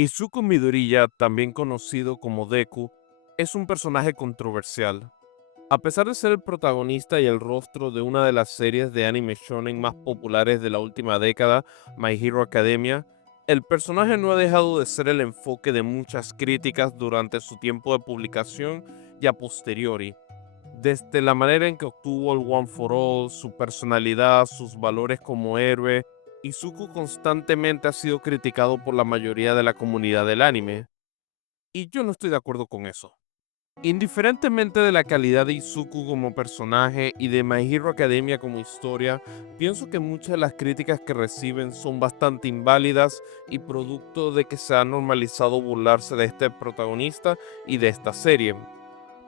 Izuku Midoriya, también conocido como Deku, es un personaje controversial. A pesar de ser el protagonista y el rostro de una de las series de anime shonen más populares de la última década, My Hero Academia, el personaje no ha dejado de ser el enfoque de muchas críticas durante su tiempo de publicación y a posteriori. Desde la manera en que obtuvo el One for All, su personalidad, sus valores como héroe, Izuku constantemente ha sido criticado por la mayoría de la comunidad del anime, y yo no estoy de acuerdo con eso. Indiferentemente de la calidad de Izuku como personaje y de My Hero Academia como historia, pienso que muchas de las críticas que reciben son bastante inválidas y producto de que se ha normalizado burlarse de este protagonista y de esta serie.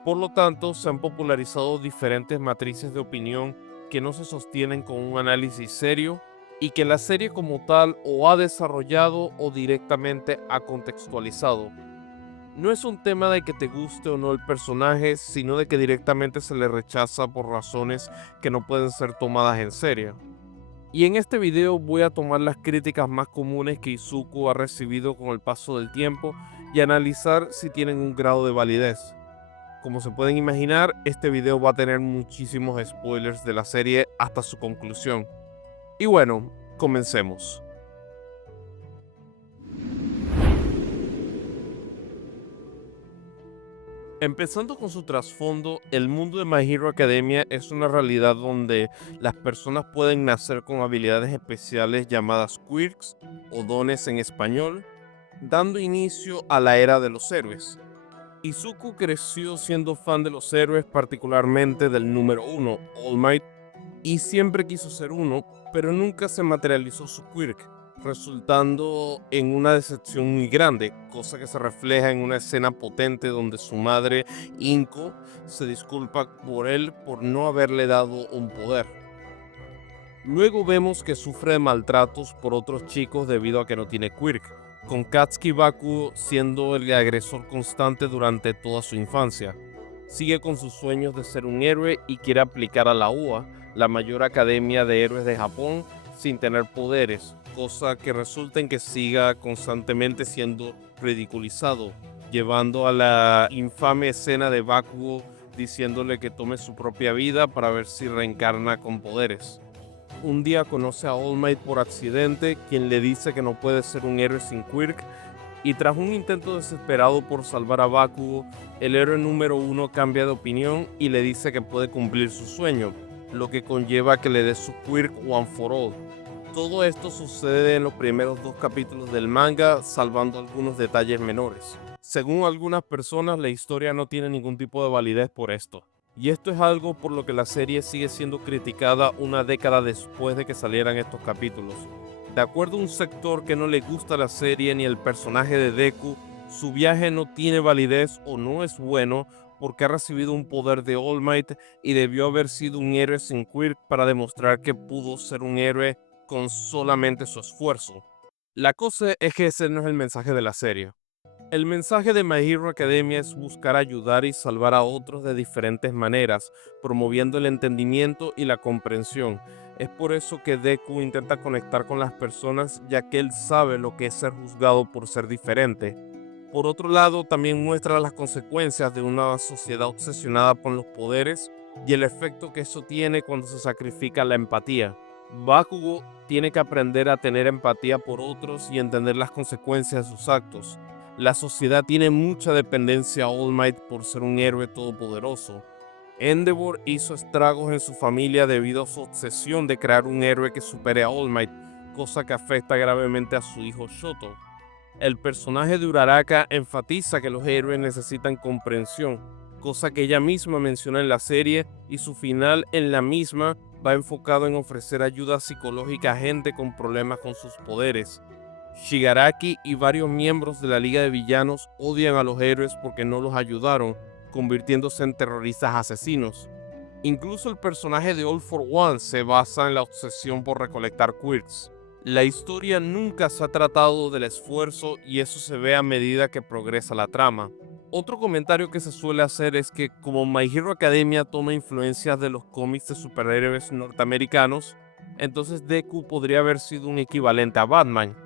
Por lo tanto, se han popularizado diferentes matrices de opinión que no se sostienen con un análisis serio y que la serie como tal o ha desarrollado o directamente ha contextualizado. No es un tema de que te guste o no el personaje, sino de que directamente se le rechaza por razones que no pueden ser tomadas en serio. Y en este video voy a tomar las críticas más comunes que Izuku ha recibido con el paso del tiempo y analizar si tienen un grado de validez. Como se pueden imaginar, este video va a tener muchísimos spoilers de la serie hasta su conclusión. Y bueno, comencemos. Empezando con su trasfondo, el mundo de My Hero Academia es una realidad donde las personas pueden nacer con habilidades especiales llamadas quirks o dones en español, dando inicio a la era de los héroes. Izuku creció siendo fan de los héroes, particularmente del número uno, All Might, y siempre quiso ser uno, pero nunca se materializó su quirk, resultando en una decepción muy grande, cosa que se refleja en una escena potente donde su madre, Inko, se disculpa por él por no haberle dado un poder. Luego vemos que sufre de maltratos por otros chicos debido a que no tiene quirk, con Katsuki Bakugo siendo el agresor constante durante toda su infancia. Sigue con sus sueños de ser un héroe y quiere aplicar a la UA, la mayor academia de héroes de Japón, sin tener poderes, cosa que resulta en que siga constantemente siendo ridiculizado, llevando a la infame escena de Bakugo diciéndole que tome su propia vida para ver si reencarna con poderes. Un día conoce a All Might por accidente, quien le dice que no puede ser un héroe sin quirk, y tras un intento desesperado por salvar a Bakugo, el héroe número uno cambia de opinión y le dice que puede cumplir su sueño, lo que conlleva que le dé su quirk One for All. Todo esto sucede en los primeros dos capítulos del manga, salvando algunos detalles menores. Según algunas personas, la historia no tiene ningún tipo de validez por esto. Y esto es algo por lo que la serie sigue siendo criticada una década después de que salieran estos capítulos. De acuerdo a un sector que no le gusta la serie ni el personaje de Deku, su viaje no tiene validez o no es bueno porque ha recibido un poder de All Might y debió haber sido un héroe sin quirk para demostrar que pudo ser un héroe con solamente su esfuerzo. La cosa es que ese no es el mensaje de la serie. El mensaje de My Hero Academia es buscar ayudar y salvar a otros de diferentes maneras, promoviendo el entendimiento y la comprensión. Es por eso que Deku intenta conectar con las personas, ya que él sabe lo que es ser juzgado por ser diferente. Por otro lado, también muestra las consecuencias de una sociedad obsesionada con los poderes y el efecto que eso tiene cuando se sacrifica la empatía. Bakugo tiene que aprender a tener empatía por otros y entender las consecuencias de sus actos. La sociedad tiene mucha dependencia a All Might por ser un héroe todopoderoso. Endeavor hizo estragos en su familia debido a su obsesión de crear un héroe que supere a All Might, cosa que afecta gravemente a su hijo Shoto. El personaje de Uraraka enfatiza que los héroes necesitan comprensión, cosa que ella misma menciona en la serie, y su final en la misma va enfocado en ofrecer ayuda psicológica a gente con problemas con sus poderes. Shigaraki y varios miembros de la Liga de Villanos odian a los héroes porque no los ayudaron, convirtiéndose en terroristas asesinos. Incluso el personaje de All for One se basa en la obsesión por recolectar quirks. La historia nunca se ha tratado del esfuerzo y eso se ve a medida que progresa la trama. Otro comentario que se suele hacer es que como My Hero Academia toma influencias de los cómics de superhéroes norteamericanos, entonces Deku podría haber sido un equivalente a Batman.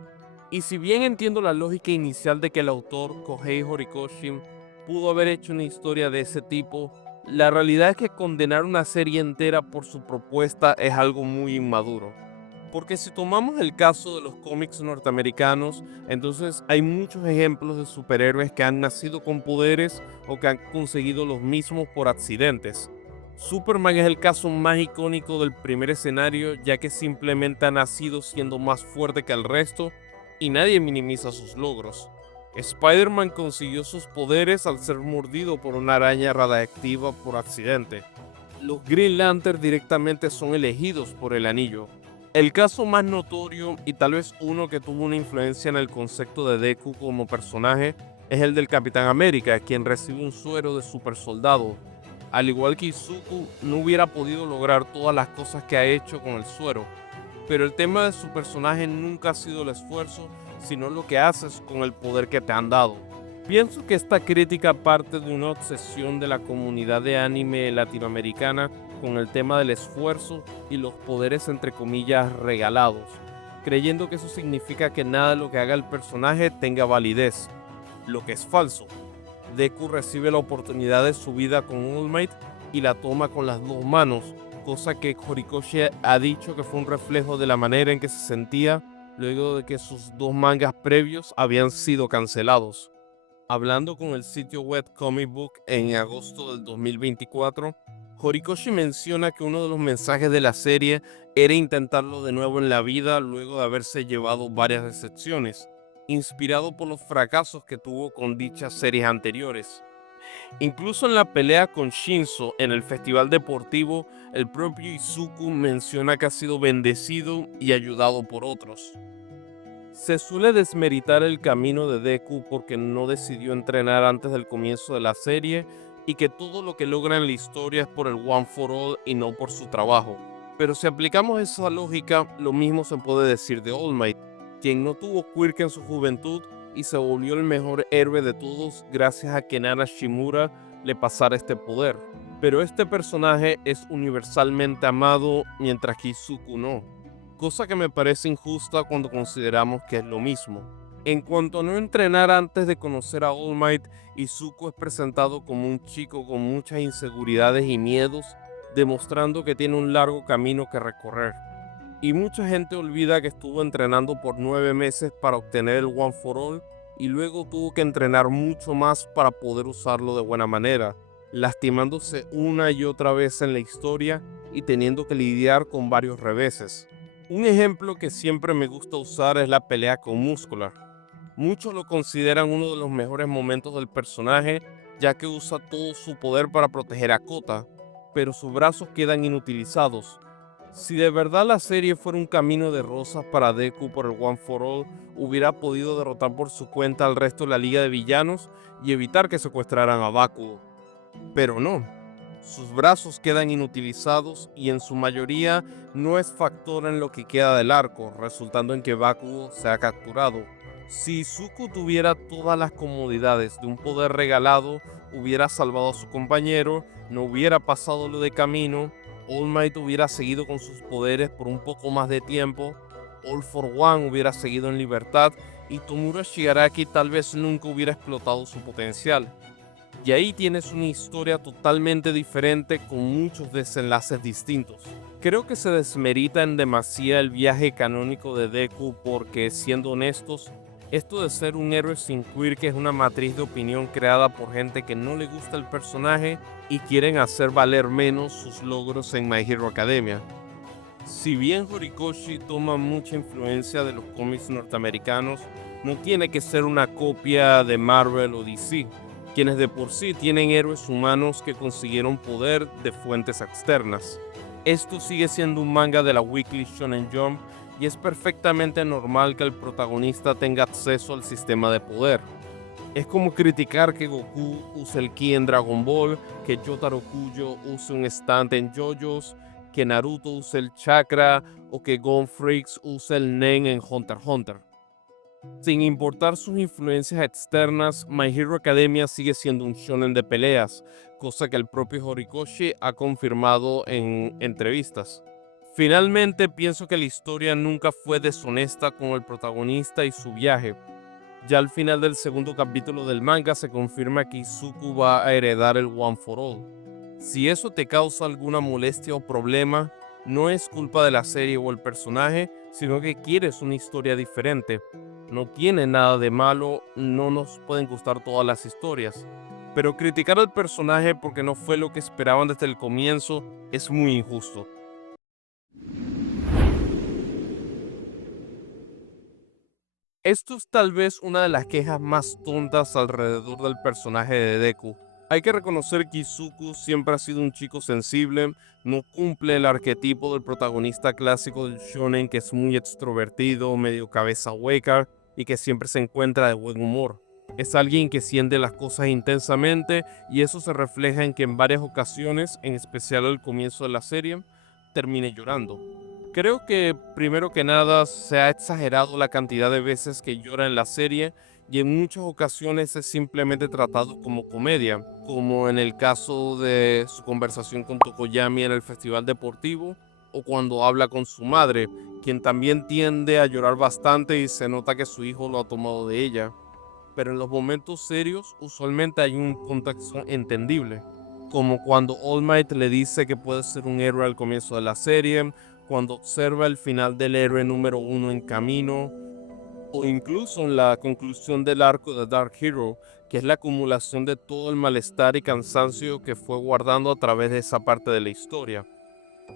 Y si bien entiendo la lógica inicial de que el autor Kohei Horikoshi pudo haber hecho una historia de ese tipo, la realidad es que condenar una serie entera por su propuesta es algo muy inmaduro. Porque si tomamos el caso de los cómics norteamericanos, entonces hay muchos ejemplos de superhéroes que han nacido con poderes o que han conseguido los mismos por accidentes. Superman es el caso más icónico del primer escenario, ya que simplemente ha nacido siendo más fuerte que el resto y nadie minimiza sus logros. Spider-Man consiguió sus poderes al ser mordido por una araña radiactiva por accidente. Los Green Lantern directamente son elegidos por el anillo. El caso más notorio y tal vez uno que tuvo una influencia en el concepto de Deku como personaje es el del Capitán América, quien recibe un suero de super soldado. Al igual que Izuku, no hubiera podido lograr todas las cosas que ha hecho con el suero, pero el tema de su personaje nunca ha sido el esfuerzo, sino lo que haces con el poder que te han dado. Pienso que esta crítica parte de una obsesión de la comunidad de anime latinoamericana con el tema del esfuerzo y los poderes entre comillas regalados, creyendo que eso significa que nada de lo que haga el personaje tenga validez, lo que es falso. Deku recibe la oportunidad de su vida con All Might y la toma con las dos manos, cosa que Horikoshi ha dicho que fue un reflejo de la manera en que se sentía luego de que sus dos mangas previos habían sido cancelados. Hablando con el sitio web Comic Book en agosto del 2024, Horikoshi menciona que uno de los mensajes de la serie era intentarlo de nuevo en la vida luego de haberse llevado varias decepciones, inspirado por los fracasos que tuvo con dichas series anteriores. Incluso en la pelea con Shinzo en el festival deportivo, el propio Izuku menciona que ha sido bendecido y ayudado por otros. Se suele desmeritar el camino de Deku porque no decidió entrenar antes del comienzo de la serie y que todo lo que logra en la historia es por el One for All y no por su trabajo. Pero si aplicamos esa lógica, lo mismo se puede decir de All Might, quien no tuvo quirk en su juventud y se volvió el mejor héroe de todos gracias a que Nana Shimura le pasara este poder. Pero este personaje es universalmente amado mientras que Izuku no, cosa que me parece injusta cuando consideramos que es lo mismo. En cuanto a no entrenar antes de conocer a All Might, Izuku es presentado como un chico con muchas inseguridades y miedos, demostrando que tiene un largo camino que recorrer. Y mucha gente olvida que estuvo entrenando por 9 meses para obtener el One for All y luego tuvo que entrenar mucho más para poder usarlo de buena manera, lastimándose una y otra vez en la historia y teniendo que lidiar con varios reveses. Un ejemplo que siempre me gusta usar es la pelea con Muscular. Muchos lo consideran uno de los mejores momentos del personaje, ya que usa todo su poder para proteger a Kota, pero sus brazos quedan inutilizados. Si de verdad la serie fuera un camino de rosas para Deku por el One for All, hubiera podido derrotar por su cuenta al resto de la Liga de Villanos y evitar que secuestraran a Bakugo. Pero no, sus brazos quedan inutilizados y en su mayoría no es factor en lo que queda del arco, resultando en que Bakugo se ha capturado. Si Izuku tuviera todas las comodidades de un poder regalado, hubiera salvado a su compañero, no hubiera pasado lo de camino, All Might hubiera seguido con sus poderes por un poco más de tiempo, All for One hubiera seguido en libertad y Tomura Shigaraki tal vez nunca hubiera explotado su potencial. Y ahí tienes una historia totalmente diferente con muchos desenlaces distintos. Creo que se desmerita en demasía el viaje canónico de Deku porque, siendo honestos, esto de ser un héroe sin quirk es una matriz de opinión creada por gente que no le gusta el personaje y quieren hacer valer menos sus logros en My Hero Academia. Si bien Horikoshi toma mucha influencia de los cómics norteamericanos, no tiene que ser una copia de Marvel o DC, quienes de por sí tienen héroes humanos que consiguieron poder de fuentes externas. Esto sigue siendo un manga de la Weekly Shonen Jump y es perfectamente normal que el protagonista tenga acceso al sistema de poder. Es como criticar que Goku use el Ki en Dragon Ball, que Jotaro Kujo use un stand en JoJo's, que Naruto use el chakra o que Gon Freaks use el Nen en Hunter x Hunter. Sin importar sus influencias externas, My Hero Academia sigue siendo un shonen de peleas, cosa que el propio Horikoshi ha confirmado en entrevistas. Finalmente, pienso que la historia nunca fue deshonesta con el protagonista y su viaje. Ya al final del segundo capítulo del manga se confirma que Izuku va a heredar el One for All. Si eso te causa alguna molestia o problema, no es culpa de la serie o el personaje, sino que quieres una historia diferente. No tiene nada de malo, no nos pueden gustar todas las historias. Pero criticar al personaje porque no fue lo que esperaban desde el comienzo es muy injusto. Esto es tal vez una de las quejas más tontas alrededor del personaje de Deku. Hay que reconocer que Izuku siempre ha sido un chico sensible, no cumple el arquetipo del protagonista clásico del shonen que es muy extrovertido, medio cabeza hueca y que siempre se encuentra de buen humor. Es alguien que siente las cosas intensamente y eso se refleja en que en varias ocasiones, en especial al comienzo de la serie, termine llorando. Creo que primero que nada se ha exagerado la cantidad de veces que llora en la serie y en muchas ocasiones es simplemente tratado como comedia, como en el caso de su conversación con Tokoyami en el festival deportivo o cuando habla con su madre, quien también tiende a llorar bastante y se nota que su hijo lo ha tomado de ella. Pero en los momentos serios usualmente hay un contexto entendible, como cuando All Might le dice que puede ser un héroe al comienzo de la serie, cuando observa el final del héroe número uno en camino, o incluso en la conclusión del arco de Dark Hero, que es la acumulación de todo el malestar y cansancio que fue guardando a través de esa parte de la historia.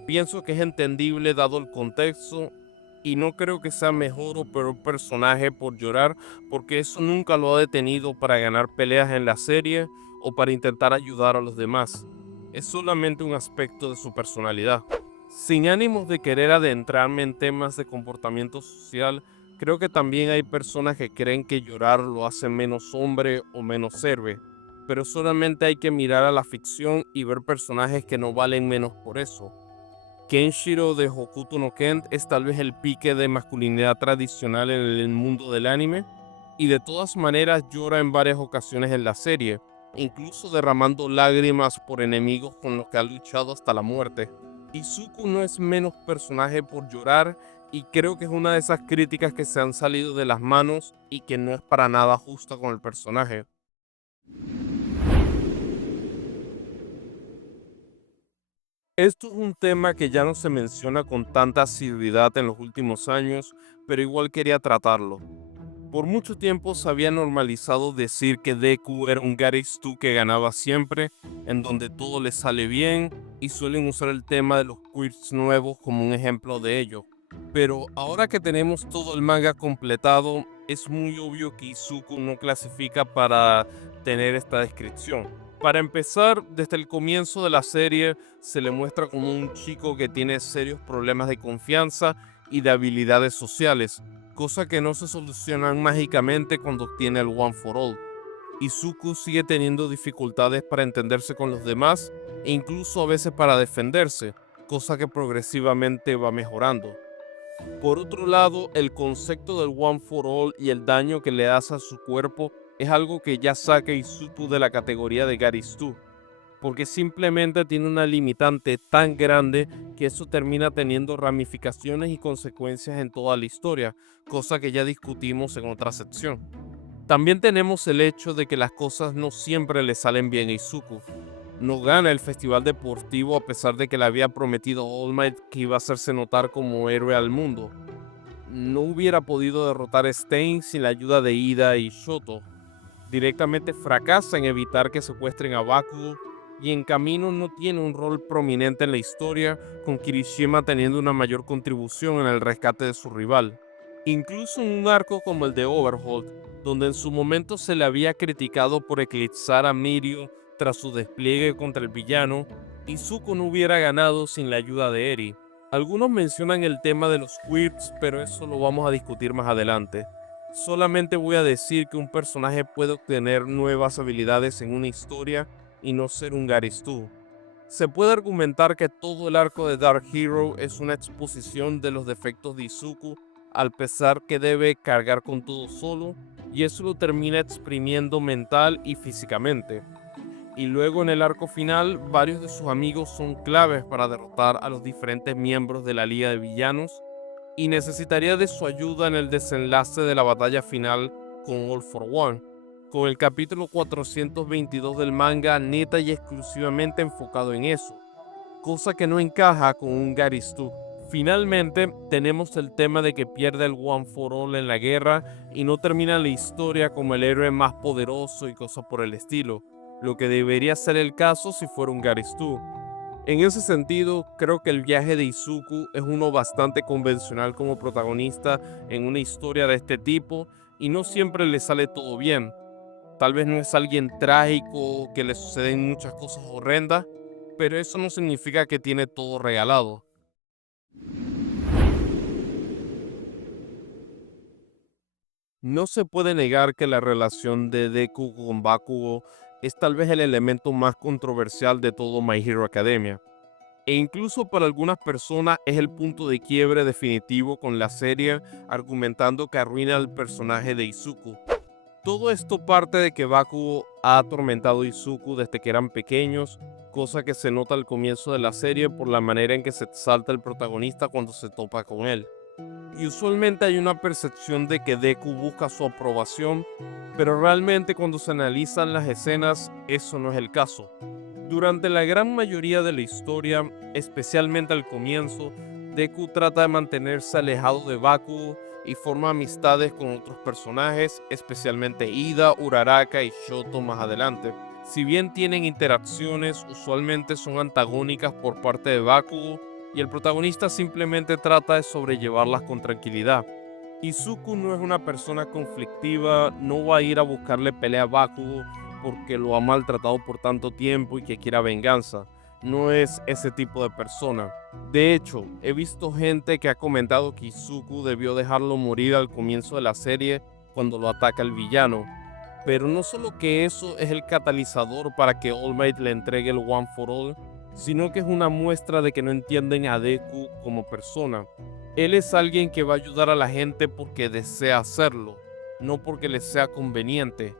Pienso que es entendible dado el contexto y no creo que sea mejor o peor personaje por llorar, porque eso nunca lo ha detenido para ganar peleas en la serie o para intentar ayudar a los demás. Es solamente un aspecto de su personalidad. Sin ánimos de querer adentrarme en temas de comportamiento social, creo que también hay personas que creen que llorar lo hace menos hombre o menos héroe, pero solamente hay que mirar a la ficción y ver personajes que no valen menos por eso. Kenshiro de Hokuto no Ken es tal vez el pique de masculinidad tradicional en el mundo del anime, y de todas maneras llora en varias ocasiones en la serie, incluso derramando lágrimas por enemigos con los que ha luchado hasta la muerte. Izuku no es menos personaje por llorar, y creo que es una de esas críticas que se han salido de las manos y que no es para nada justa con el personaje. Esto es un tema que ya no se menciona con tanta asiduidad en los últimos años, pero igual quería tratarlo. Por mucho tiempo se había normalizado decir que Deku era un Garis-2 que ganaba siempre, en donde todo le sale bien, y suelen usar el tema de los quirks nuevos como un ejemplo de ello. Pero ahora que tenemos todo el manga completado, es muy obvio que Izuku no clasifica para tener esta descripción. Para empezar, desde el comienzo de la serie se le muestra como un chico que tiene serios problemas de confianza y de habilidades sociales, cosa que no se solucionan mágicamente cuando obtiene el One for All. Izuku sigue teniendo dificultades para entenderse con los demás e incluso a veces para defenderse, cosa que progresivamente va mejorando. Por otro lado, el concepto del One for All y el daño que le hace a su cuerpo es algo que ya saca a Izuku de la categoría de Garis-2, porque simplemente tiene una limitante tan grande que eso termina teniendo ramificaciones y consecuencias en toda la historia, cosa que ya discutimos en otra sección. También tenemos el hecho de que las cosas no siempre le salen bien a Izuku. No gana el festival deportivo a pesar de que le había prometido a All Might que iba a hacerse notar como héroe al mundo. No hubiera podido derrotar a Stein sin la ayuda de Ida y Shoto. Directamente fracasa en evitar que secuestren a Bakugo y en camino no tiene un rol prominente en la historia, con Kirishima teniendo una mayor contribución en el rescate de su rival. Incluso en un arco como el de Overhaul, donde en su momento se le había criticado por eclipsar a Mirio tras su despliegue contra el villano, Izuku no hubiera ganado sin la ayuda de Eri. Algunos mencionan el tema de los quirks, pero eso lo vamos a discutir más adelante. Solamente voy a decir que un personaje puede obtener nuevas habilidades en una historia y no ser un Garis-2. Se puede argumentar que todo el arco de Dark Hero es una exposición de los defectos de Izuku, al pesar que debe cargar con todo solo, y eso lo termina exprimiendo mental y físicamente. y luego en el arco final varios de sus amigos son claves para derrotar a los diferentes miembros de la Liga de Villanos y necesitaría de su ayuda en el desenlace de la batalla final con All for One, con el capítulo 422 del manga neta y exclusivamente enfocado en eso, cosa que no encaja con un Garis 2. Finalmente, tenemos el tema de que pierde el One for All en la guerra y no termina la historia como el héroe más poderoso y cosas por el estilo, lo que debería ser el caso si fuera un Garis 2. En ese sentido, creo que el viaje de Izuku es uno bastante convencional como protagonista en una historia de este tipo y no siempre le sale todo bien. Tal vez no es alguien trágico, que le suceden muchas cosas horrendas, pero eso no significa que tiene todo regalado. No se puede negar que la relación de Deku con Bakugo es tal vez el elemento más controversial de todo My Hero Academia. E incluso para algunas personas es el punto de quiebre definitivo con la serie, argumentando que arruina el personaje de Izuku. Todo esto parte de que Bakugo ha atormentado a Izuku desde que eran pequeños, cosa que se nota al comienzo de la serie por la manera en que se exalta el protagonista cuando se topa con él. Y usualmente hay una percepción de que Deku busca su aprobación, pero realmente cuando se analizan las escenas, eso no es el caso. Durante la gran mayoría de la historia, especialmente al comienzo, Deku trata de mantenerse alejado de Bakugo y forma amistades con otros personajes, especialmente Ida, Uraraka y Shoto más adelante. Si bien tienen interacciones, usualmente son antagónicas por parte de Bakugo y el protagonista simplemente trata de sobrellevarlas con tranquilidad. Izuku no es una persona conflictiva, no va a ir a buscarle pelea a Bakugo porque lo ha maltratado por tanto tiempo y que quiera venganza. No es ese tipo de persona. De hecho, he visto gente que ha comentado que Izuku debió dejarlo morir al comienzo de la serie cuando lo ataca el villano. Pero no solo que eso es el catalizador para que All Might le entregue el One for All, sino que es una muestra de que no entienden a Deku como persona. Él es alguien que va a ayudar a la gente porque desea hacerlo, no porque les sea conveniente.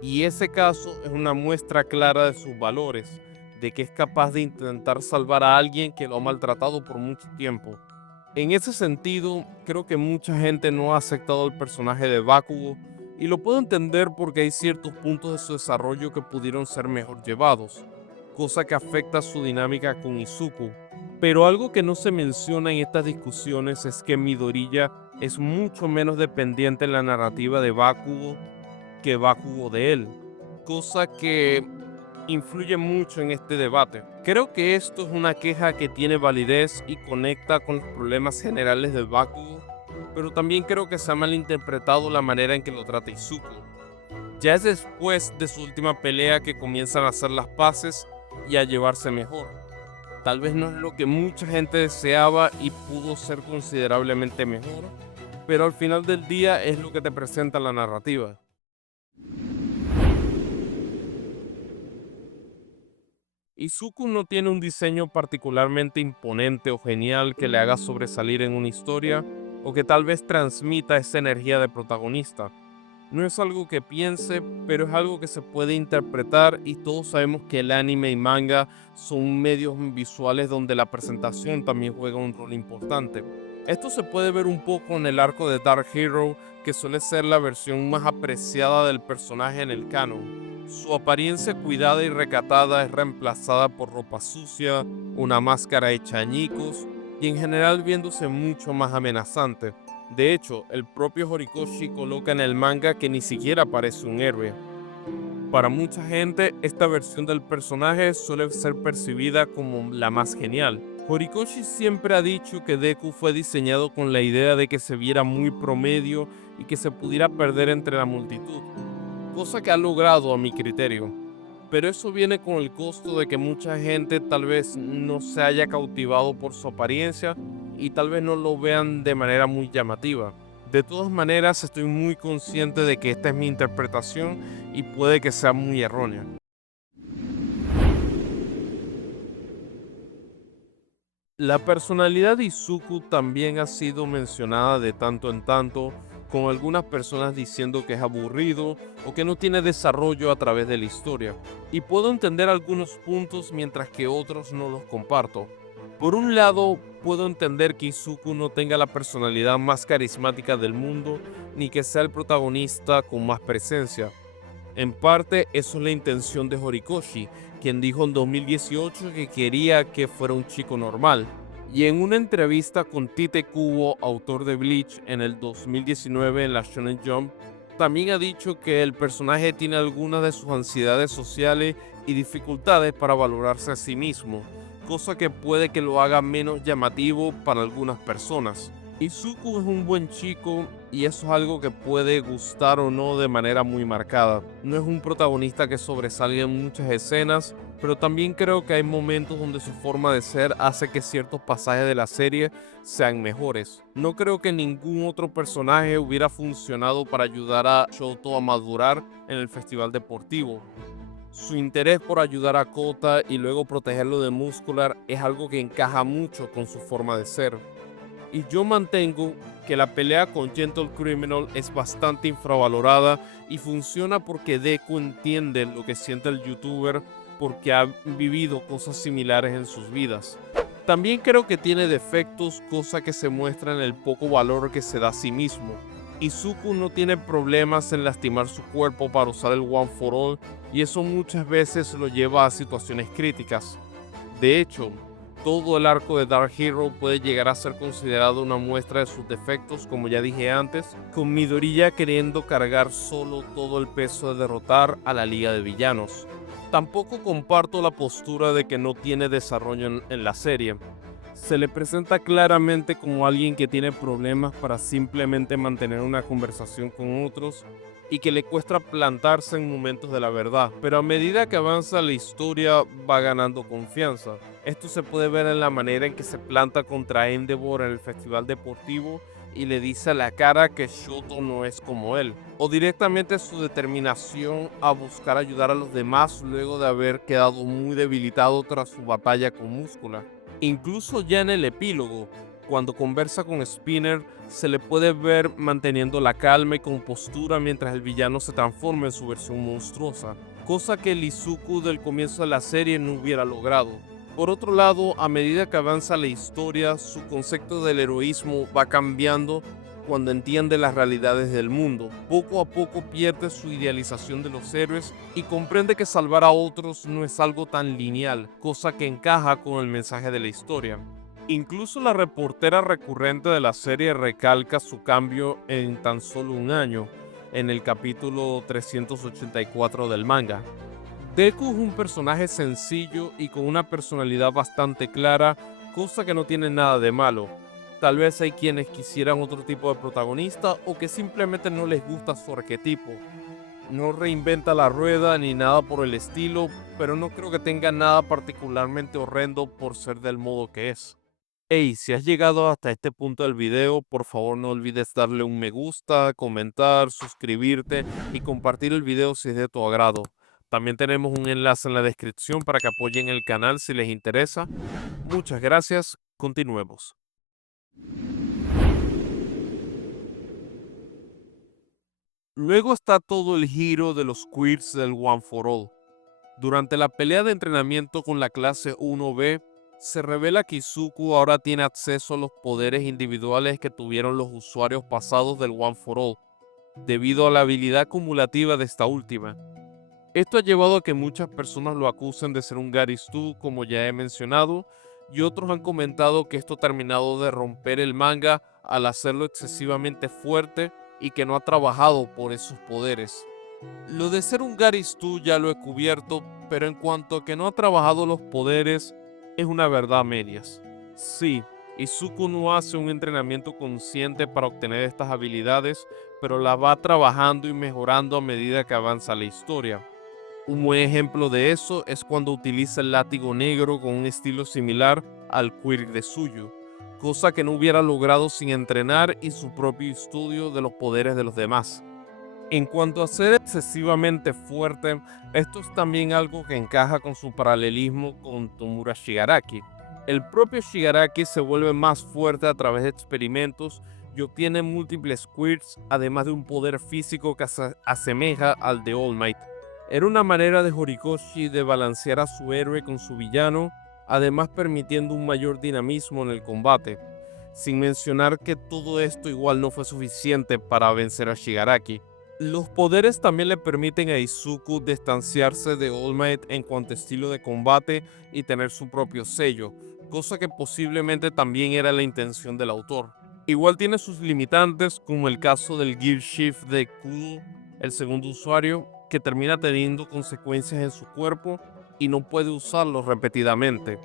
Y ese caso es una muestra clara de sus valores, de que es capaz de intentar salvar a alguien que lo ha maltratado por mucho tiempo. En ese sentido, creo que mucha gente no ha aceptado el personaje de Bakugo y lo puedo entender porque hay ciertos puntos de su desarrollo que pudieron ser mejor llevados, cosa que afecta su dinámica con Izuku. Pero algo que no se menciona en estas discusiones es que Midoriya es mucho menos dependiente en la narrativa de Bakugo que Bakugo de él, cosa que influye mucho en este debate. Creo que esto es una queja que tiene validez y conecta con los problemas generales de Bakugo, pero también creo que se ha malinterpretado la manera en que lo trata Izuku. Ya es después de su última pelea que comienzan a hacer las paces y a llevarse mejor. Tal vez no es lo que mucha gente deseaba y pudo ser considerablemente mejor, pero al final del día es lo que te presenta la narrativa. Izuku no tiene un diseño particularmente imponente o genial que le haga sobresalir en una historia o que tal vez transmita esa energía de protagonista. No es algo que piense, pero es algo que se puede interpretar y todos sabemos que el anime y manga son medios visuales donde la presentación también juega un rol importante. Esto se puede ver un poco en el arco de Dark Hero, que suele ser la versión más apreciada del personaje en el canon. Su apariencia cuidada y recatada es reemplazada por ropa sucia, una máscara hecha añicos y en general viéndose mucho más amenazante. De hecho, el propio Horikoshi coloca en el manga que ni siquiera parece un héroe. Para mucha gente, esta versión del personaje suele ser percibida como la más genial. Horikoshi siempre ha dicho que Deku fue diseñado con la idea de que se viera muy promedio y que se pudiera perder entre la multitud, cosa que ha logrado a mi criterio. Pero eso viene con el costo de que mucha gente tal vez no se haya cautivado por su apariencia y tal vez no lo vean de manera muy llamativa. De todas maneras, estoy muy consciente de que esta es mi interpretación y puede que sea muy errónea. La personalidad de Izuku también ha sido mencionada de tanto en tanto, con algunas personas diciendo que es aburrido o que no tiene desarrollo a través de la historia. Y puedo entender algunos puntos mientras que otros no los comparto. Por un lado, puedo entender que Izuku no tenga la personalidad más carismática del mundo, ni que sea el protagonista con más presencia. En parte, eso es la intención de Horikoshi, quien dijo en 2018 que quería que fuera un chico normal. Y en una entrevista con Tite Kubo, autor de Bleach, en el 2019 en la Shonen Jump, también ha dicho que el personaje tiene algunas de sus ansiedades sociales y dificultades para valorarse a sí mismo, cosa que puede que lo haga menos llamativo para algunas personas. Izuku es un buen chico y eso es algo que puede gustar o no de manera muy marcada. No es un protagonista que sobresalga en muchas escenas, pero también creo que hay momentos donde su forma de ser hace que ciertos pasajes de la serie sean mejores. No creo que ningún otro personaje hubiera funcionado para ayudar a Shoto a madurar en el festival deportivo. Su interés por ayudar a Kota y luego protegerlo de Muscular es algo que encaja mucho con su forma de ser. Y yo mantengo que la pelea con Gentle Criminal es bastante infravalorada y funciona porque Deku entiende lo que siente el youtuber porque ha vivido cosas similares en sus vidas. También creo que tiene defectos, cosa que se muestra en el poco valor que se da a sí mismo. Izuku no tiene problemas en lastimar su cuerpo para usar el One for All y eso muchas veces lo lleva a situaciones críticas. De hecho, todo el arco de Dark Hero puede llegar a ser considerado una muestra de sus defectos, como ya dije antes, con Midoriya queriendo cargar solo todo el peso de derrotar a la Liga de Villanos. Tampoco comparto la postura de que no tiene desarrollo en la serie. Se le presenta claramente como alguien que tiene problemas para simplemente mantener una conversación con otros y que le cuesta plantarse en momentos de la verdad, pero a medida que avanza la historia va ganando confianza. Esto se puede ver en la manera en que se planta contra Endeavor en el festival deportivo y le dice a la cara que Shoto no es como él, o directamente su determinación a buscar ayudar a los demás luego de haber quedado muy debilitado tras su batalla con Muscular. Incluso ya en el epílogo, cuando conversa con Spinner, se le puede ver manteniendo la calma y compostura mientras el villano se transforma en su versión monstruosa, cosa que el Izuku del comienzo de la serie no hubiera logrado. Por otro lado, a medida que avanza la historia, su concepto del heroísmo va cambiando cuando entiende las realidades del mundo. Poco a poco pierde su idealización de los héroes y comprende que salvar a otros no es algo tan lineal, cosa que encaja con el mensaje de la historia. Incluso la reportera recurrente de la serie recalca su cambio en tan solo un año, en el capítulo 384 del manga. Deku es un personaje sencillo y con una personalidad bastante clara, cosa que no tiene nada de malo. Tal vez hay quienes quisieran otro tipo de protagonista o que simplemente no les gusta su arquetipo. No reinventa la rueda ni nada por el estilo, pero no creo que tenga nada particularmente horrendo por ser del modo que es. Hey, si has llegado hasta este punto del video, por favor no olvides darle un me gusta, comentar, suscribirte y compartir el video si es de tu agrado. También tenemos un enlace en la descripción para que apoyen el canal si les interesa. Muchas gracias, continuemos. Luego está todo el giro de los queers del One for All. Durante la pelea de entrenamiento con la clase 1B, se revela que Izuku ahora tiene acceso a los poderes individuales que tuvieron los usuarios pasados del One for All, debido a la habilidad cumulativa de esta última. Esto ha llevado a que muchas personas lo acusen de ser un Garistu, como ya he mencionado, y otros han comentado que esto ha terminado de romper el manga al hacerlo excesivamente fuerte y que no ha trabajado por esos poderes. Lo de ser un Garistu ya lo he cubierto, pero en cuanto a que no ha trabajado los poderes, es una verdad a medias. Sí, Izuku no hace un entrenamiento consciente para obtener estas habilidades, pero la va trabajando y mejorando a medida que avanza la historia. Un buen ejemplo de eso es cuando utiliza el látigo negro con un estilo similar al quirk de Suyu, cosa que no hubiera logrado sin entrenar y su propio estudio de los poderes de los demás. En cuanto a ser excesivamente fuerte, esto es también algo que encaja con su paralelismo con Tomura Shigaraki. El propio Shigaraki se vuelve más fuerte a través de experimentos y obtiene múltiples quirks, además de un poder físico que se asemeja al de All Might. Era una manera de Horikoshi de balancear a su héroe con su villano, además permitiendo un mayor dinamismo en el combate, sin mencionar que todo esto igual no fue suficiente para vencer a Shigaraki. Los poderes también le permiten a Izuku distanciarse de All Might en cuanto a estilo de combate y tener su propio sello, cosa que posiblemente también era la intención del autor. Igual tiene sus limitantes, como el caso del Gear Shift de Kudo, el segundo usuario, que termina teniendo consecuencias en su cuerpo y no puede usarlo repetidamente.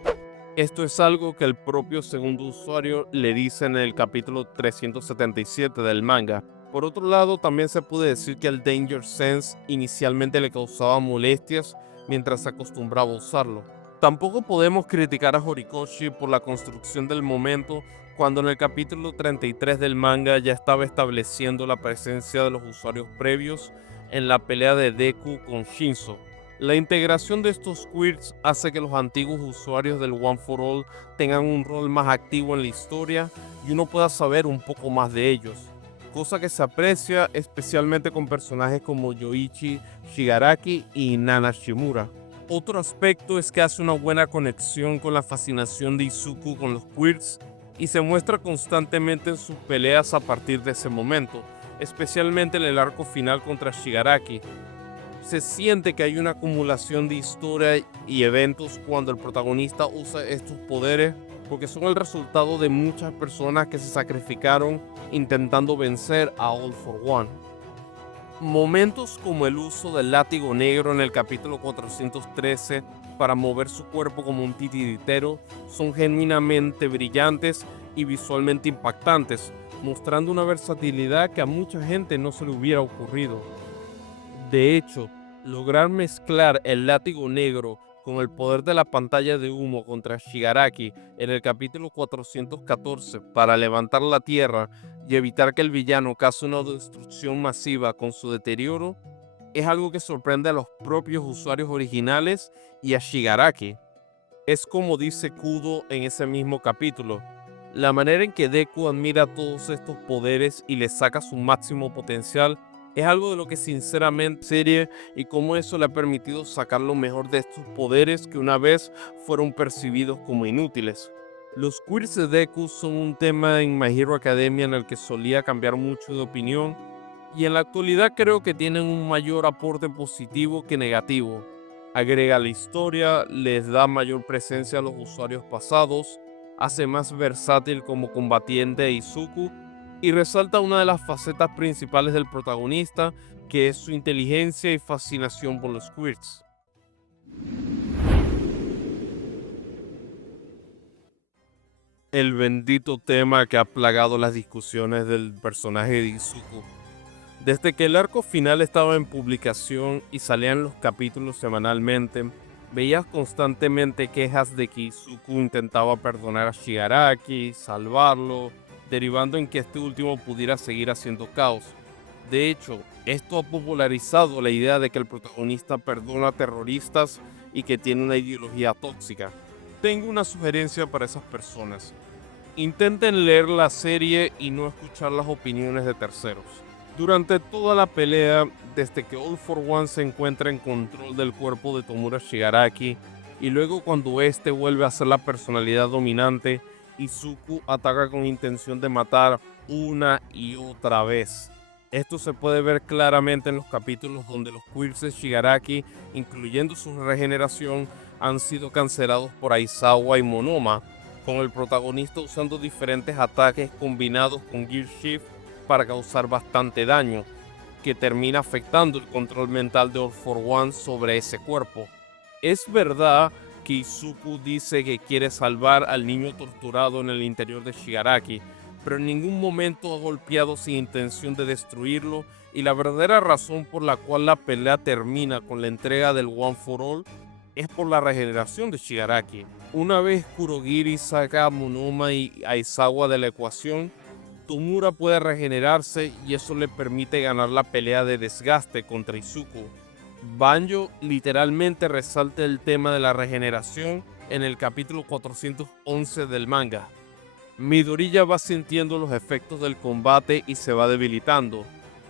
Esto es algo que el propio segundo usuario le dice en el capítulo 377 del manga. Por otro lado, también se puede decir que el Danger Sense inicialmente le causaba molestias mientras se acostumbraba a usarlo. Tampoco podemos criticar a Horikoshi por la construcción del momento cuando en el capítulo 33 del manga ya estaba estableciendo la presencia de los usuarios previos en la pelea de Deku con Shinzo. La integración de estos quirks hace que los antiguos usuarios del One for All tengan un rol más activo en la historia y uno pueda saber un poco más de ellos, cosa que se aprecia especialmente con personajes como Yoichi Shigaraki y Nana Shimura. Otro aspecto es que hace una buena conexión con la fascinación de Izuku con los quirks y se muestra constantemente en sus peleas a partir de ese momento, especialmente en el arco final contra Shigaraki. Se siente que hay una acumulación de historia y eventos cuando el protagonista usa estos poderes, porque son el resultado de muchas personas que se sacrificaron intentando vencer a All for One. Momentos como el uso del látigo negro en el capítulo 413 para mover su cuerpo como un titiritero son genuinamente brillantes y visualmente impactantes, mostrando una versatilidad que a mucha gente no se le hubiera ocurrido. De hecho, lograr mezclar el látigo negro con el poder de la pantalla de humo contra Shigaraki en el capítulo 414 para levantar la tierra y evitar que el villano cause una destrucción masiva con su deterioro, es algo que sorprende a los propios usuarios originales y a Shigaraki. Es como dice Kudo en ese mismo capítulo, la manera en que Deku admira todos estos poderes y les saca su máximo potencial es algo de lo que sinceramente serie y cómo eso le ha permitido sacar lo mejor de estos poderes que una vez fueron percibidos como inútiles. Los quirks de Deku son un tema en My Hero Academia en el que solía cambiar mucho de opinión y en la actualidad creo que tienen un mayor aporte positivo que negativo. Agrega a la historia, les da mayor presencia a los usuarios pasados, hace más versátil como combatiente a Izuku y resalta una de las facetas principales del protagonista, que es su inteligencia y fascinación por los quirks. El bendito tema que ha plagado las discusiones del personaje de Izuku. Desde que el arco final estaba en publicación y salían los capítulos semanalmente, veías constantemente quejas de que Izuku intentaba perdonar a Shigaraki, salvarlo, derivando en que este último pudiera seguir haciendo caos. De hecho, esto ha popularizado la idea de que el protagonista perdona a terroristas y que tiene una ideología tóxica. Tengo una sugerencia para esas personas. Intenten leer la serie y no escuchar las opiniones de terceros. Durante toda la pelea, desde que All for One se encuentra en control del cuerpo de Tomura Shigaraki y luego cuando este vuelve a ser la personalidad dominante, Izuku ataca con intención de matar una y otra vez. Esto se puede ver claramente en los capítulos donde los quirks de Shigaraki, incluyendo su regeneración, han sido cancelados por Aizawa y Monoma, con el protagonista usando diferentes ataques combinados con Gear Shift para causar bastante daño, que termina afectando el control mental de All for One sobre ese cuerpo. Es verdad que Izuku dice que quiere salvar al niño torturado en el interior de Shigaraki, pero en ningún momento ha golpeado sin intención de destruirlo, y la verdadera razón por la cual la pelea termina con la entrega del One for All es por la regeneración de Shigaraki. Una vez Kurogiri saca a Monoma y Aizawa de la ecuación, Tomura puede regenerarse y eso le permite ganar la pelea de desgaste contra Izuku. Banjo literalmente resalta el tema de la regeneración en el capítulo 411 del manga. Midoriya ya va sintiendo los efectos del combate y se va debilitando,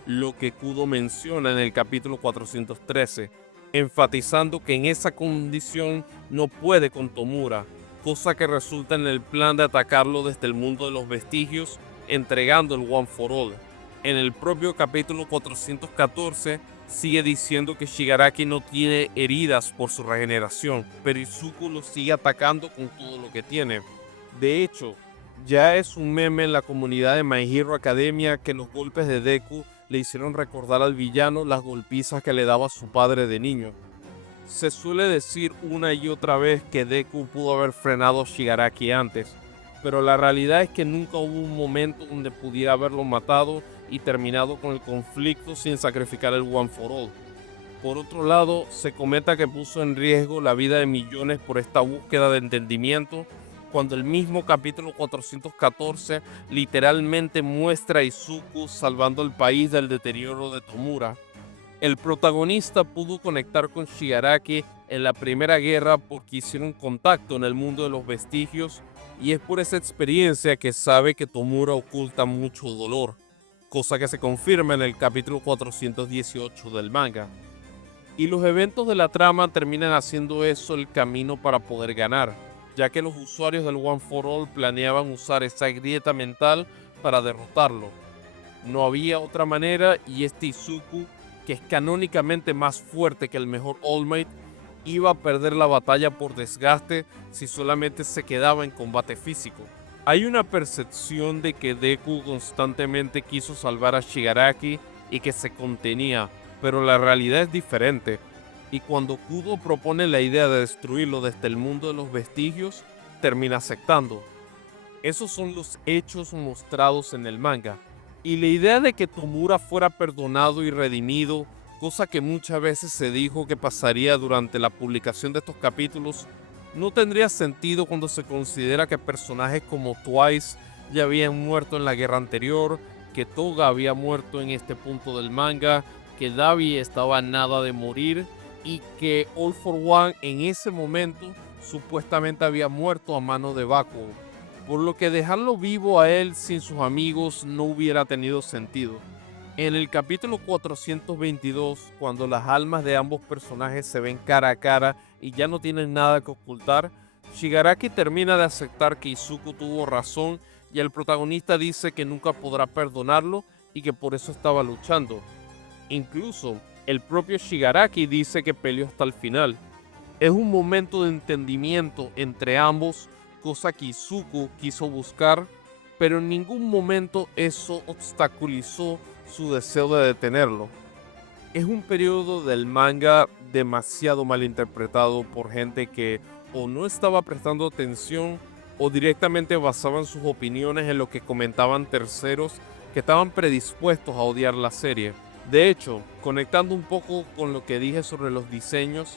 lo que Kudo menciona en el capítulo 413, enfatizando que en esa condición no puede con Tomura, cosa que resulta en el plan de atacarlo desde el mundo de los vestigios, entregando el One for All. En el propio capítulo 414 sigue diciendo que Shigaraki no tiene heridas por su regeneración, pero Izuku lo sigue atacando con todo lo que tiene. De hecho, ya es un meme en la comunidad de My Hero Academia que los golpes de Deku le hicieron recordar al villano las golpizas que le daba su padre de niño. Se suele decir una y otra vez que Deku pudo haber frenado a Shigaraki antes, pero la realidad es que nunca hubo un momento donde pudiera haberlo matado y terminado con el conflicto sin sacrificar el One for All. Por otro lado, se comenta que puso en riesgo la vida de millones por esta búsqueda de entendimiento, cuando el mismo capítulo 414 literalmente muestra a Izuku salvando el país del deterioro de Tomura. El protagonista pudo conectar con Shigaraki en la Primera Guerra porque hicieron contacto en el mundo de los vestigios, y es por esa experiencia que sabe que Tomura oculta mucho dolor, cosa que se confirma en el capítulo 418 del manga. Y los eventos de la trama terminan haciendo eso el camino para poder ganar, ya que los usuarios del One for All planeaban usar esa grieta mental para derrotarlo. No había otra manera, y este Izuku, que es canónicamente más fuerte que el mejor All Might, iba a perder la batalla por desgaste si solamente se quedaba en combate físico. Hay una percepción de que Deku constantemente quiso salvar a Shigaraki y que se contenía, pero la realidad es diferente. Y cuando Kudo propone la idea de destruirlo desde el mundo de los vestigios, termina aceptando. Esos son los hechos mostrados en el manga. Y la idea de que Tomura fuera perdonado y redimido, cosa que muchas veces se dijo que pasaría durante la publicación de estos capítulos, no tendría sentido cuando se considera que personajes como Twice ya habían muerto en la guerra anterior, que Toga había muerto en este punto del manga, que Dabi estaba a nada de morir y que All for One en ese momento supuestamente había muerto a mano de Bakugo, por lo que dejarlo vivo a él sin sus amigos no hubiera tenido sentido. En el capítulo 422, cuando las almas de ambos personajes se ven cara a cara y ya no tienen nada que ocultar, Shigaraki termina de aceptar que Izuku tuvo razón y el protagonista dice que nunca podrá perdonarlo y que por eso estaba luchando. Incluso, el propio Shigaraki dice que peleó hasta el final. Es un momento de entendimiento entre ambos, cosa que Izuku quiso buscar, pero en ningún momento eso obstaculizó su deseo de detenerlo. Es un periodo del manga demasiado mal interpretado por gente que o no estaba prestando atención o directamente basaban sus opiniones en lo que comentaban terceros que estaban predispuestos a odiar la serie. De hecho, conectando un poco con lo que dije sobre los diseños,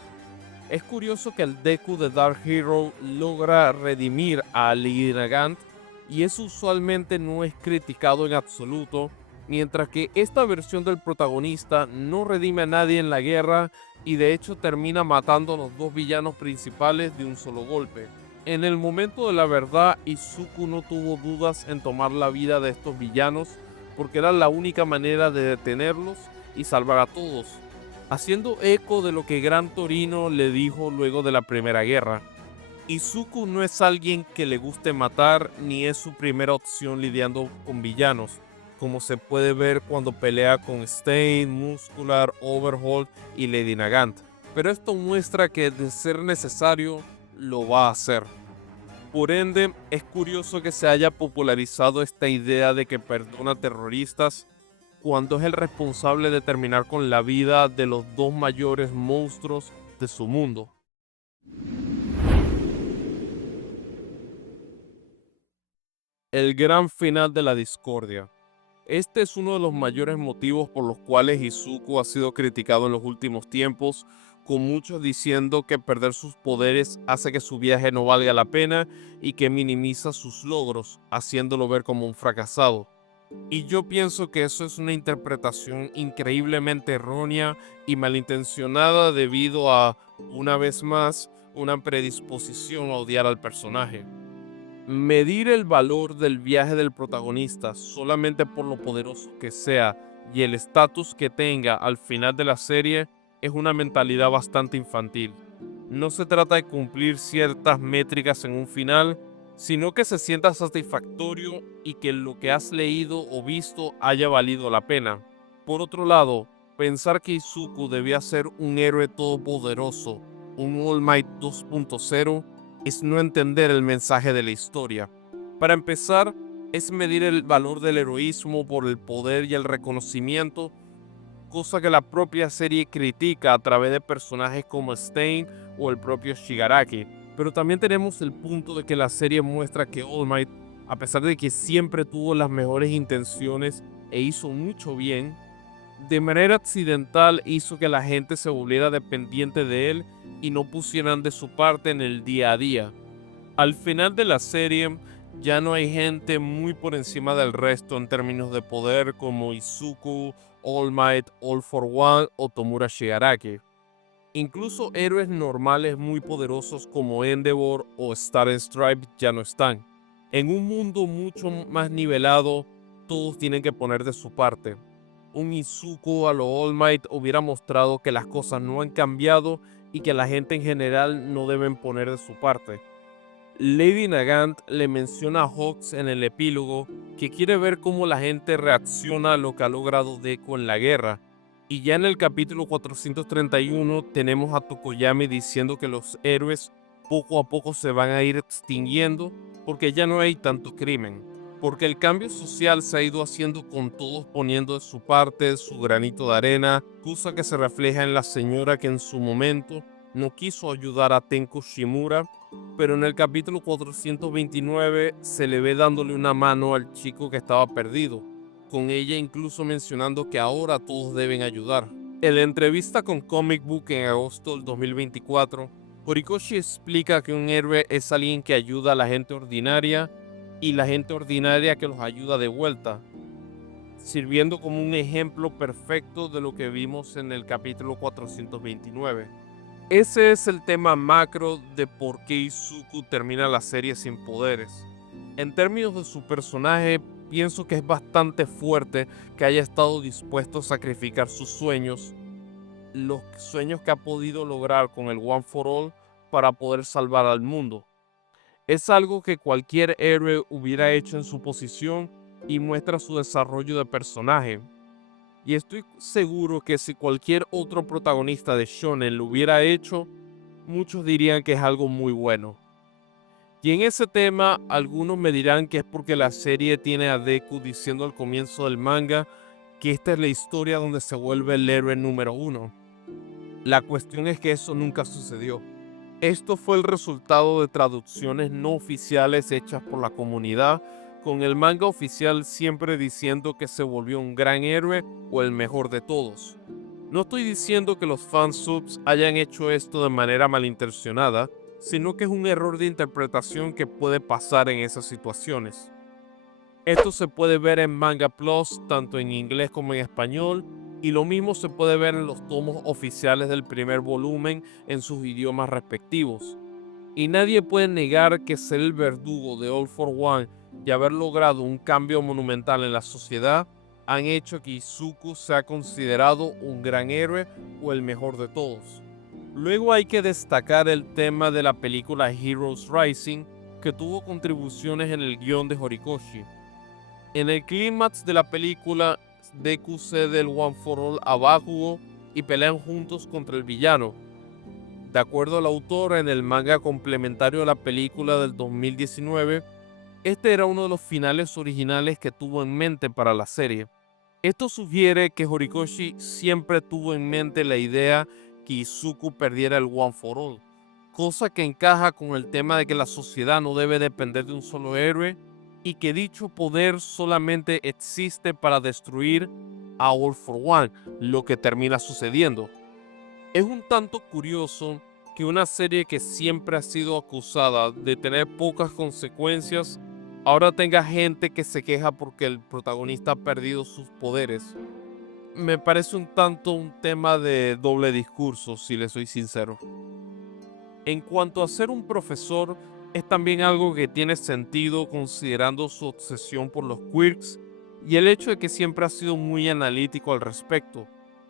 es curioso que el Deku de Dark Hero logra redimir a Lady Nagant y eso usualmente no es criticado en absoluto, mientras que esta versión del protagonista no redime a nadie en la guerra y de hecho termina matando a los dos villanos principales de un solo golpe. En el momento de la verdad, Izuku no tuvo dudas en tomar la vida de estos villanos porque era la única manera de detenerlos y salvar a todos, haciendo eco de lo que Gran Torino le dijo luego de la Primera Guerra. Izuku no es alguien que le guste matar ni es su primera opción lidiando con villanos, como se puede ver cuando pelea con Stain, Muscular, Overhaul y Lady Nagant. Pero esto muestra que de ser necesario, lo va a hacer. Por ende, es curioso que se haya popularizado esta idea de que perdona terroristas cuando es el responsable de terminar con la vida de los dos mayores monstruos de su mundo. El gran final de la discordia. Este es uno de los mayores motivos por los cuales Izuku ha sido criticado en los últimos tiempos, con muchos diciendo que perder sus poderes hace que su viaje no valga la pena y que minimiza sus logros, haciéndolo ver como un fracasado. Y yo pienso que eso es una interpretación increíblemente errónea y malintencionada debido a, una vez más, una predisposición a odiar al personaje. Medir el valor del viaje del protagonista solamente por lo poderoso que sea y el estatus que tenga al final de la serie es una mentalidad bastante infantil. No se trata de cumplir ciertas métricas en un final, sino que se sienta satisfactorio y que lo que has leído o visto haya valido la pena. Por otro lado, pensar que Izuku debía ser un héroe todopoderoso, un All Might 2.0, es no entender el mensaje de la historia. Para empezar, es medir el valor del heroísmo por el poder y el reconocimiento, cosa que la propia serie critica a través de personajes como Stein o el propio Shigaraki. Pero también tenemos el punto de que la serie muestra que All Might, a pesar de que siempre tuvo las mejores intenciones e hizo mucho bien, de manera accidental hizo que la gente se volviera dependiente de él y no pusieran de su parte en el día a día. Al final de la serie, ya no hay gente muy por encima del resto en términos de poder como Izuku, All Might, All for One o Tomura Shigaraki. Incluso héroes normales muy poderosos como Endeavor o Star Stripe ya no están. En un mundo mucho más nivelado, todos tienen que poner de su parte. Un Izuku a lo All Might hubiera mostrado que las cosas no han cambiado y que la gente en general no deben poner de su parte. Lady Nagant le menciona a Hawks en el epílogo que quiere ver cómo la gente reacciona a lo que ha logrado Deku en la guerra. Y ya en el capítulo 431 tenemos a Tokoyami diciendo que los héroes poco a poco se van a ir extinguiendo porque ya no hay tanto crimen. Porque el cambio social se ha ido haciendo con todos poniendo de su parte, su granito de arena, cosa que se refleja en la señora que en su momento no quiso ayudar a Tenko Shimura, pero en el capítulo 429 se le ve dándole una mano al chico que estaba perdido, con ella incluso mencionando que ahora todos deben ayudar. En la entrevista con Comic Book en agosto del 2024, Horikoshi explica que un héroe es alguien que ayuda a la gente ordinaria y la gente ordinaria que los ayuda de vuelta, sirviendo como un ejemplo perfecto de lo que vimos en el capítulo 429. Ese es el tema macro de por qué Izuku termina la serie sin poderes. En términos de su personaje, pienso que es bastante fuerte que haya estado dispuesto a sacrificar sus sueños, los sueños que ha podido lograr con el One for All para poder salvar al mundo. Es algo que cualquier héroe hubiera hecho en su posición y muestra su desarrollo de personaje. Y estoy seguro que si cualquier otro protagonista de Shonen lo hubiera hecho, muchos dirían que es algo muy bueno. Y en ese tema, algunos me dirán que es porque la serie tiene a Deku diciendo al comienzo del manga que esta es la historia donde se vuelve el héroe número uno. La cuestión es que eso nunca sucedió. Esto fue el resultado de traducciones no oficiales hechas por la comunidad, con el manga oficial siempre diciendo que se volvió un gran héroe o el mejor de todos. No estoy diciendo que los fansubs hayan hecho esto de manera malintencionada, sino que es un error de interpretación que puede pasar en esas situaciones. Esto se puede ver en Manga Plus, tanto en inglés como en español, y lo mismo se puede ver en los tomos oficiales del primer volumen en sus idiomas respectivos. Y nadie puede negar que ser el verdugo de All for One y haber logrado un cambio monumental en la sociedad han hecho que Izuku sea considerado un gran héroe o el mejor de todos. Luego hay que destacar el tema de la película Heroes Rising, que tuvo contribuciones en el guión de Horikoshi. En el clímax de la película, Deku cede el One for All a Bakugo y pelean juntos contra el villano. De acuerdo al autor, en el manga complementario de la película del 2019, este era uno de los finales originales que tuvo en mente para la serie. Esto sugiere que Horikoshi siempre tuvo en mente la idea que Izuku perdiera el One for All, cosa que encaja con el tema de que la sociedad no debe depender de un solo héroe y que dicho poder solamente existe para destruir a All for One, lo que termina sucediendo. Es un tanto curioso que una serie que siempre ha sido acusada de tener pocas consecuencias, ahora tenga gente que se queja porque el protagonista ha perdido sus poderes. Me parece un tanto un tema de doble discurso, si le soy sincero. En cuanto a ser un profesor, Es también algo que tiene sentido considerando su obsesión por los quirks y el hecho de que siempre ha sido muy analítico al respecto,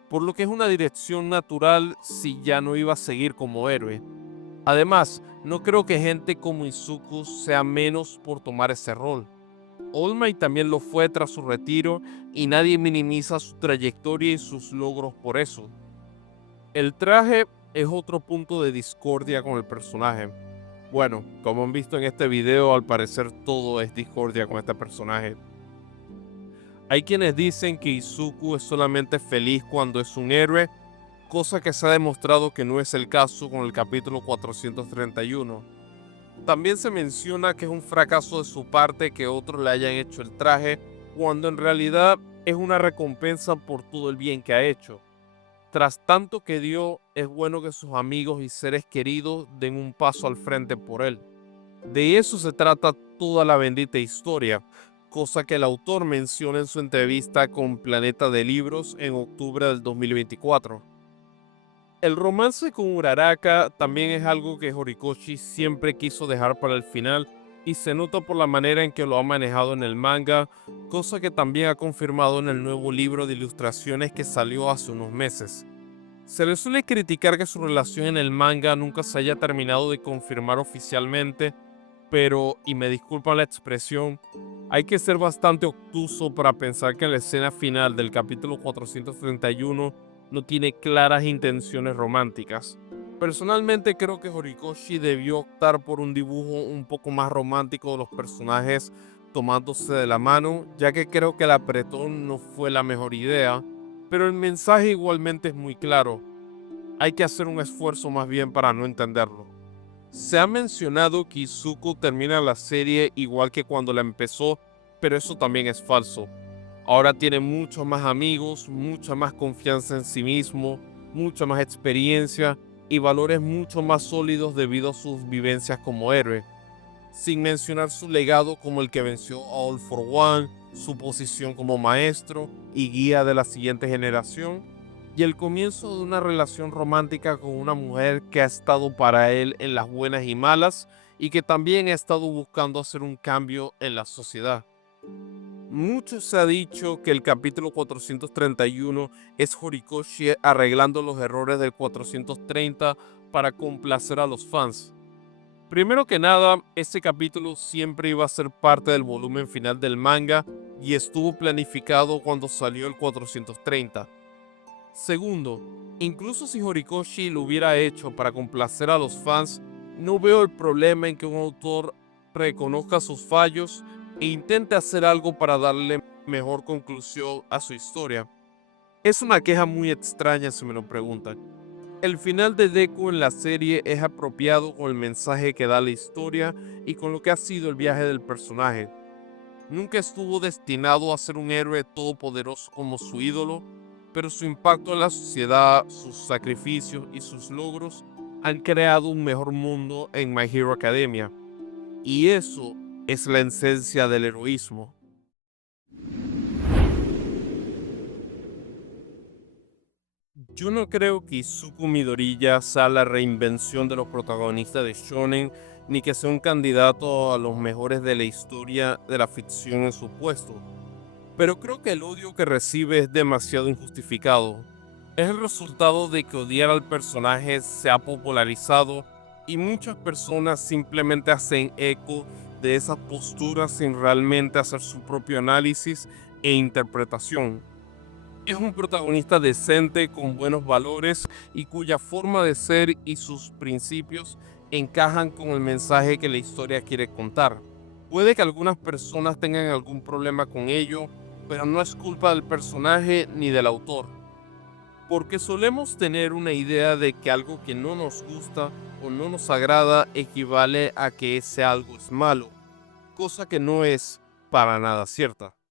por lo que es una dirección natural si ya no iba a seguir como héroe. Además, no creo que gente como Izuku sea menos por tomar ese rol. All Might también lo fue tras su retiro y nadie minimiza su trayectoria y sus logros por eso. El traje es otro punto de discordia con el personaje. Bueno, como han visto en este video, al parecer todo es discordia con este personaje. Hay quienes dicen que Izuku es solamente feliz cuando es un héroe, cosa que se ha demostrado que no es el caso con el capítulo 431. También se menciona que es un fracaso de su parte que otros le hayan hecho el traje, cuando en realidad es una recompensa por todo el bien que ha hecho. Tras tanto que dio, es bueno que sus amigos y seres queridos den un paso al frente por él. De eso se trata toda la bendita historia, cosa que el autor menciona en su entrevista con Planeta de Libros en octubre del 2024. El romance con Uraraka también es algo que Horikoshi siempre quiso dejar para el final y se nota por la manera en que lo ha manejado en el manga, cosa que también ha confirmado en el nuevo libro de ilustraciones que salió hace unos meses. Se le suele criticar que su relación en el manga nunca se haya terminado de confirmar oficialmente, pero, y me disculpan la expresión, hay que ser bastante obtuso para pensar que en la escena final del capítulo 431 no tiene claras intenciones románticas. Personalmente creo que Horikoshi debió optar por un dibujo un poco más romántico de los personajes tomándose de la mano, ya que creo que el apretón no fue la mejor idea, pero el mensaje igualmente es muy claro. Hay que hacer un esfuerzo más bien para no entenderlo. Se ha mencionado que Izuku termina la serie igual que cuando la empezó, pero eso también es falso. Ahora tiene muchos más amigos, mucha más confianza en sí mismo, mucha más experiencia y valores mucho más sólidos debido a sus vivencias como héroe, sin mencionar su legado como el que venció a All for One, su posición como maestro y guía de la siguiente generación, y el comienzo de una relación romántica con una mujer que ha estado para él en las buenas y malas y que también ha estado buscando hacer un cambio en la sociedad. Mucho se ha dicho que el capítulo 431 es Horikoshi arreglando los errores del 430 para complacer a los fans. Primero que nada, este capítulo siempre iba a ser parte del volumen final del manga y estuvo planificado cuando salió el 430. Segundo, incluso si Horikoshi lo hubiera hecho para complacer a los fans, no veo el problema en que un autor reconozca sus fallos e intente hacer algo para darle mejor conclusión a su historia. Es una queja muy extraña si me lo preguntan. El final de Deku en la serie es apropiado con el mensaje que da la historia y con lo que ha sido el viaje del personaje. Nunca estuvo destinado a ser un héroe todopoderoso como su ídolo, pero su impacto en la sociedad, sus sacrificios y sus logros han creado un mejor mundo en My Hero Academia. Y eso es la esencia del heroísmo. Yo no creo que Izuku Midoriya sea la reinvención de los protagonistas de Shonen, ni que sea un candidato a los mejores de la historia de la ficción en su puesto. Pero creo que el odio que recibe es demasiado injustificado. Es el resultado de que odiar al personaje se ha popularizado y muchas personas simplemente hacen eco de esas posturas sin realmente hacer su propio análisis e interpretación. Es un protagonista decente con buenos valores y cuya forma de ser y sus principios encajan con el mensaje que la historia quiere contar. Puede que algunas personas tengan algún problema con ello, pero no es culpa del personaje ni del autor, porque solemos tener una idea de que algo que no nos gusta o no nos agrada equivale a que ese algo es malo, cosa que no es para nada cierta.